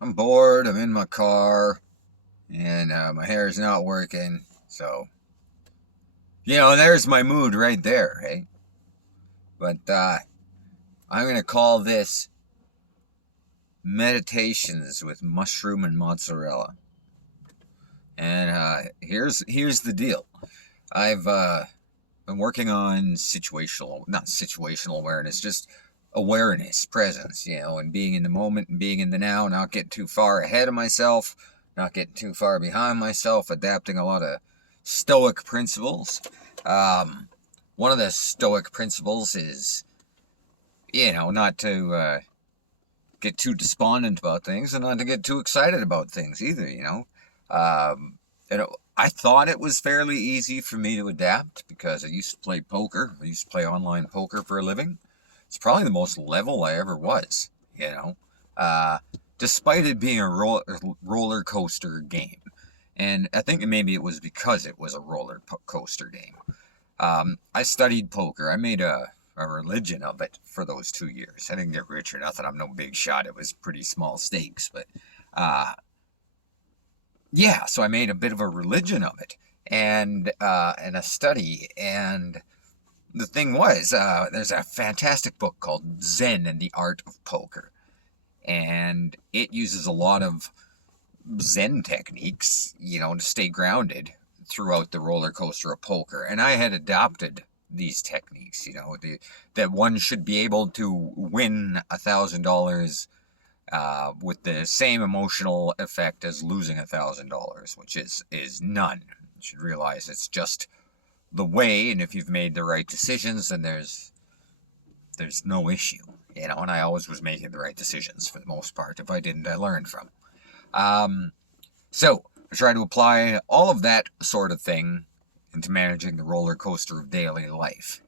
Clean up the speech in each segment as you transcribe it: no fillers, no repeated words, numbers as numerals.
I'm bored. I'm in my car, and my hair is not working. So, there's my mood right there, hey? But I'm going to call this Meditations with Mushroom and Mozzarella. And here's the deal. I've been working on not situational awareness, just awareness, presence, and being in the moment and being in the now, not getting too far ahead of myself, not getting too far behind myself, adapting a lot of Stoic principles. Um, One of the Stoic principles is, not to get too despondent about things and not to get too excited about things either. Um, I thought it was fairly easy for me to adapt because I used to play poker. I used to play online poker for a living. It's probably the most level I ever was, you know, uh, despite it being a roller coaster game. And I think maybe it was because it was a roller coaster game. I studied poker. I made a religion of it for those 2 years. I didn't get rich or nothing. I'm no big shot. It was pretty small stakes, but uh, yeah. So I made a bit of a religion of it, and a study. And the thing was, there's a fantastic book called Zen and the Art of Poker, and it uses a lot of Zen techniques, to stay grounded throughout the roller coaster of poker. And I had adopted these techniques, that one should be able to win $1,000 with the same emotional effect as losing $1,000, which is none. You should realize it's just the way, and if you've made the right decisions, then there's no issue. And I always was making the right decisions for the most part. If I didn't, I learned from. Um, so I try to apply all of that sort of thing into managing the roller coaster of daily life.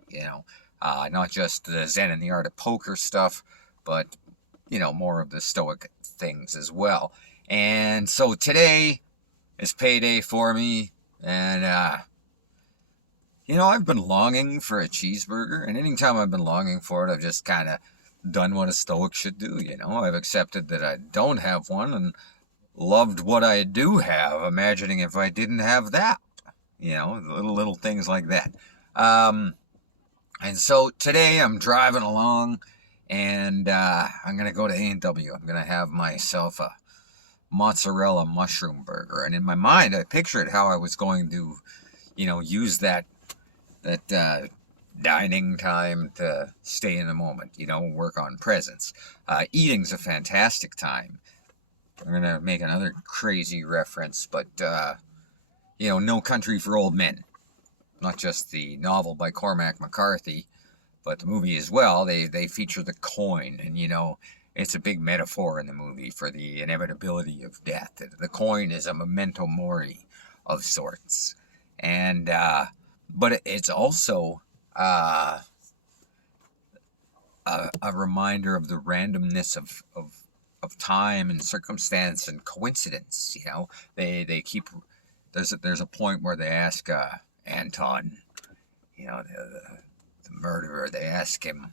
Not just the Zen and the Art of Poker stuff, but more of the Stoic things as well. And so today is payday for me, and I've been longing for a cheeseburger, and anytime I've been longing for it, I've just kind of done what a Stoic should do. I've accepted that I don't have one, and loved what I do have, imagining if I didn't have that. Little things like that. And so today I'm driving along, and I'm gonna go to A&W. I'm gonna have myself a mozzarella mushroom burger, and in my mind I pictured how I was going to, use that dining time to stay in the moment. Work on presence. Eating's a fantastic time. I'm going to make another crazy reference, but, No Country for Old Men. Not just the novel by Cormac McCarthy, but the movie as well. They feature the coin, and, it's a big metaphor in the movie for the inevitability of death. The coin is a memento mori of sorts. And, but it's also a reminder of the randomness of time and circumstance and coincidence. They keep there's a point where they ask Anton, the murderer. They ask him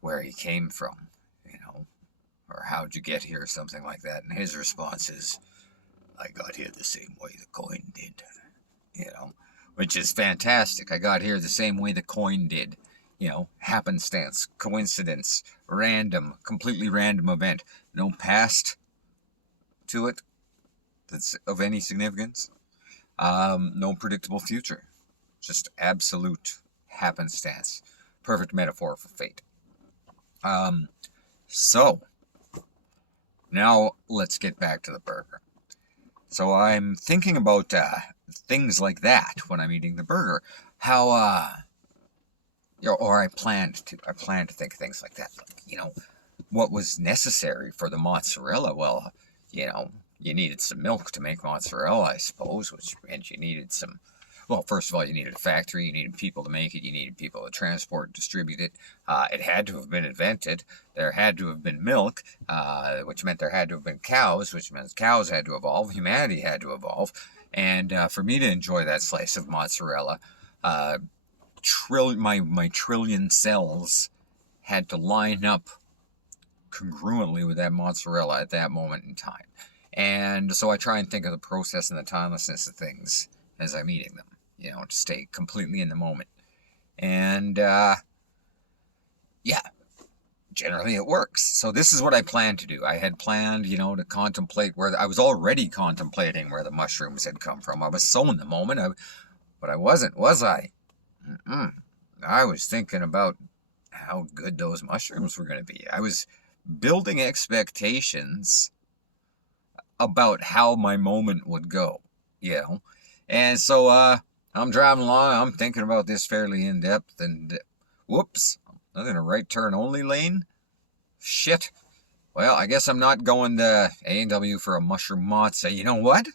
where he came from, or how'd you get here, something like that, and his response is, "I got here the same way the coin did," which is fantastic. I got here the same way the coin did. Happenstance, coincidence, random, completely random event. No past to it that's of any significance. No predictable future. Just absolute happenstance. Perfect metaphor for fate. So, now let's get back to the burger. So I'm thinking about things like that when I'm eating the burger. How, or I planned to think things like that. Like, what was necessary for the mozzarella? Well, you needed some milk to make mozzarella, I suppose, which meant you needed some. Well, first of all, you needed a factory, you needed people to make it, you needed people to transport and distribute it. It had to have been invented. There had to have been milk, which meant there had to have been cows, which meant cows had to evolve, humanity had to evolve. And for me to enjoy that slice of mozzarella, my trillion cells had to line up congruently with that mozzarella at that moment in time. And so I try and think of the process and the timelessness of things as I'm eating them, you know, to stay completely in the moment. And yeah, generally it works. So this is what I planned to do. I had planned, you know, to contemplate where I was already contemplating where the mushrooms had come from. I was so in the moment, but I wasn't, was I? I was thinking about how good those mushrooms were going to be. I was building expectations about how my moment would go, you know. And so I'm driving along, I'm thinking about this fairly in depth, and whoops, I'm in a right turn only lane. Shit. Well, I guess I'm not going to A&W for a mushroom mozza. You know what?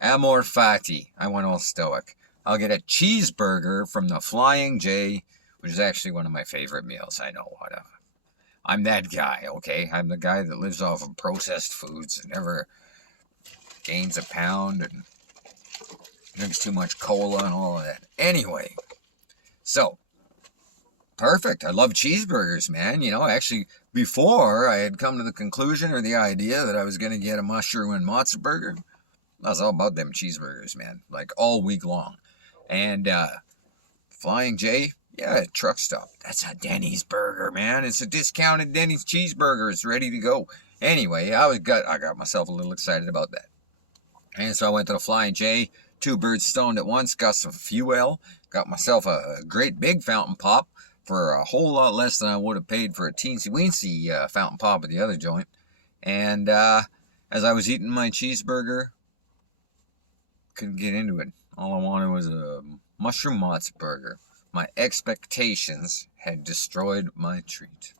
Amor fati. I went all stoic. I'll get a cheeseburger from the Flying J, which is actually one of my favorite meals. I know what. I'm that guy, okay? I'm the guy that lives off of processed foods and never gains a pound and drinks too much cola and all of that. Anyway, so perfect. I love cheeseburgers, man. You know, actually, before I had come to the conclusion or the idea that I was going to get a mushroom and mozza burger, I was all about them cheeseburgers, man. Like all week long. And Flying J, yeah, truck stop. That's a Denny's burger, man. It's a discounted Denny's cheeseburger. It's ready to go. Anyway, I got myself a little excited about that. And so I went to the Flying J, 2 birds stoned at once, got some fuel, got myself a great big fountain pop for a whole lot less than I would have paid for a teensy-weensy fountain pop at the other joint. And as I was eating my cheeseburger, couldn't get into it. All I wanted was a mushroom mozza burger. My expectations had destroyed my treat.